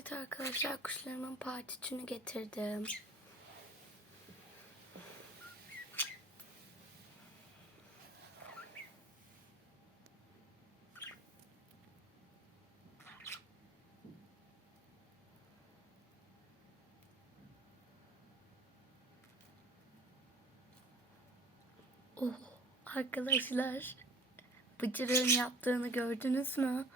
Evet arkadaşlar kuşlarımın partitünü getirdim. Oh arkadaşlar Bıcırığın yaptığını gördünüz mü?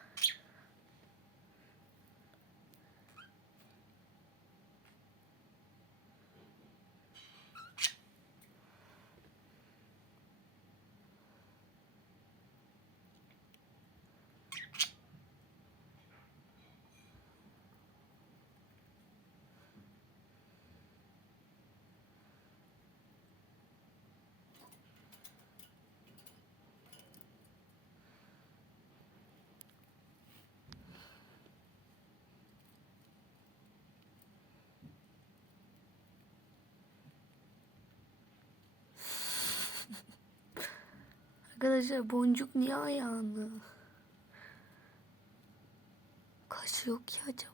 Arkadaşlar boncuk niye ayağını? Kaşı yok ki acaba?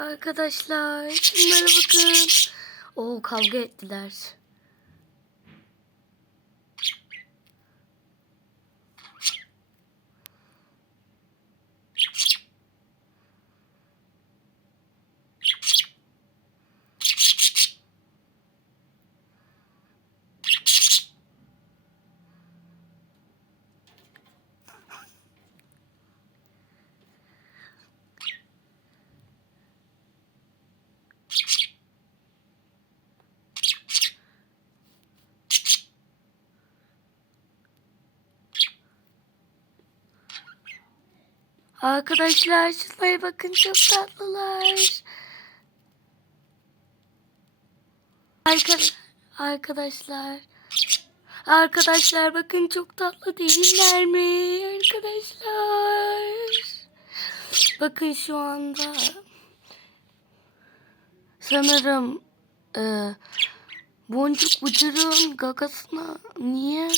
Arkadaşlar şunlara bakın. Oo kavga ettiler. Arkadaşlar şunlara bakın çok tatlılar. Arka arkadaşlar. Arkadaşlar bakın çok tatlı değiller mi? Arkadaşlar. Bakın şu anda sanırım e, boncuk bıcırığın gagasına niye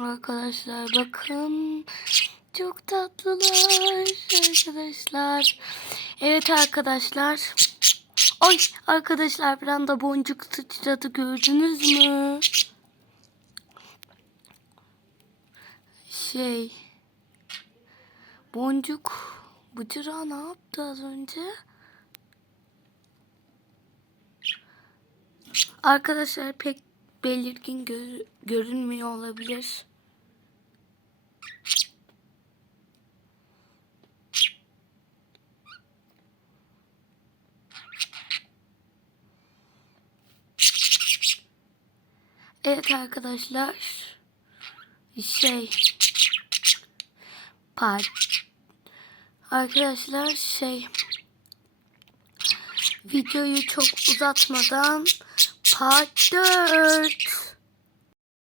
Arkadaşlar bakın çok tatlılar arkadaşlar. Evet arkadaşlar. Ay arkadaşlar bir anda boncuk sıçradı gördünüz mü? Şey boncuk bıcıra ne yaptı az önce? Arkadaşlar pek belirgin gö- görünmüyor olabilir. Evet arkadaşlar. Şey. Part Arkadaşlar şey. Videoyu çok uzatmadan part 4